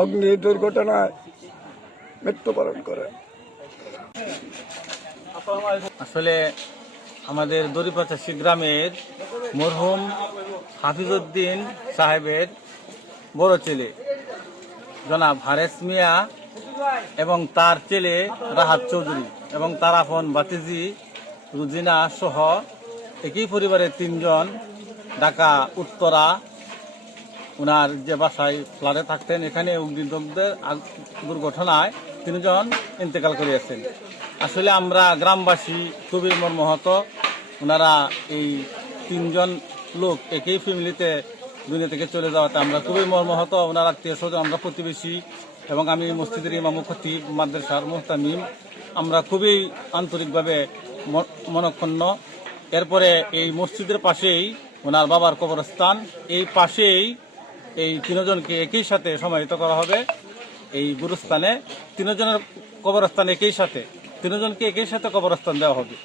অগ্নি দুর্ঘটনায় মৃত্যুবরণ করে। আসলে আমাদের দড়িপাচাশি গ্রামের মরহুম হাফিজউদ্দিন সাহেবের বড় ছেলে জনাব হারেস মিয়া এবং তার ছেলে রাহাত চৌধুরী এবং তার আপন ভাতিজি রুজিনা সহ একই পরিবারের তিনজন ঢাকা উত্তরা ওনার যে বাসায় ফ্ল্যাটে থাকতেন এখানে অগ্নিদগ্ধের দুর্ঘটনায় তিনজন ইন্তেকাল করিয়াছেন। আসলে আমরা গ্রামবাসী খুবই মর্মাহত। ওনারা এই তিনজন লোক একই ফ্যামিলিতে দুনিয়া থেকে চলে যাওয়াতে আমরা খুবই মর্মাহত। ওনার আত্মীয় স্বজন, আমরা প্রতিবেশী এবং আমি মসজিদের ইমাম খতিব মাদ্রাসার মুহতামিম, আমরা খুবই আন্তরিকভাবে মনক্ষুণ্ণ। এরপরে এই মসজিদের পাশেই ওনার বাবার কবরস্থান, এই পাশেই এই তিনজনকে একই সাথে সমাহিত করা হবে। এই গুরুস্থানে তিনজনের কবরস্থান একই সাথে, তিনজনকে একই সাথে কবরস্থান দেওয়া হবে।